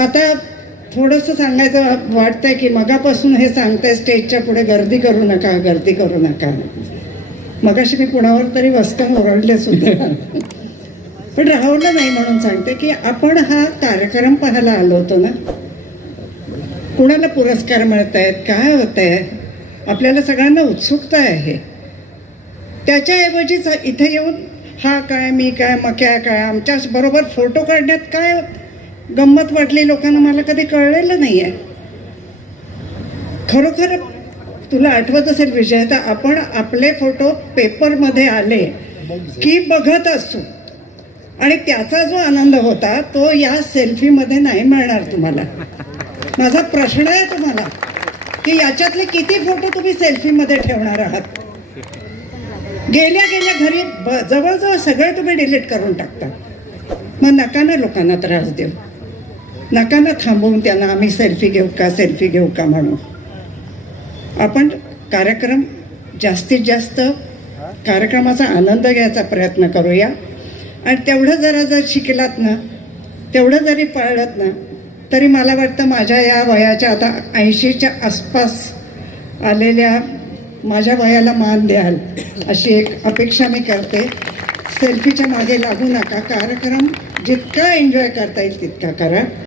आता थोडंसं सांगायचं वाटतंय की मगापासून हे सांगताय स्टेजच्या पुढे गर्दी करू नका गर्दी करू नका. मगाशी मी कुणावर तरी वस्कन ओरडले सुद्धा. पण राहवलं नाही म्हणून सांगते की आपण हा कार्यक्रम पाहायला आलो होतो ना. कुणाला पुरस्कार मिळत आहेत काय होत आहे आपल्याला सगळ्यांना उत्सुकता आहे. त्याच्याऐवजीच इथे येऊन हा काय मी काय मक्या काय आमच्या बरोबर फोटो काढण्यात काय गंमत वाटली लोकांना मला कधी कळलेलं नाही आहे खरोखर तुला आठवत असेल विजय तर आपण आपले फोटो पेपरमध्ये आले की बघत असतो आणि त्याचा जो आनंद होता तो या सेल्फीमध्ये नाही मिळणार तुम्हाला. माझा प्रश्न आहे तुम्हाला की याच्यातले किती फोटो तुम्ही सेल्फीमध्ये ठेवणार आहात? गेल्या गेल्या घरी ब- जवळजवळ सगळं तुम्ही डिलीट करून टाकता. मग नका ना लोकांना त्रास देऊ. नका ना थांबवून त्यांना आम्ही सेल्फी घेऊ का सेल्फी घेऊ का म्हणू आपण कार्यक्रम जास्तीत जास्त कार्यक्रमाचा आनंद घ्यायचा प्रयत्न करूया. आणि तेवढं जरा जर शिकलात ना तेवढं जरी पाळलं ना तरी मला वाटतं माझ्या या वयाच्या आता ऐंशीच्या आसपास आलेल्या माझ्या वयाला मान द्याल अशी एक अपेक्षा मी करते. सेल्फीच्या मागे लागू नका. कार्यक्रम जितका एन्जॉय करता येईल तितका करा.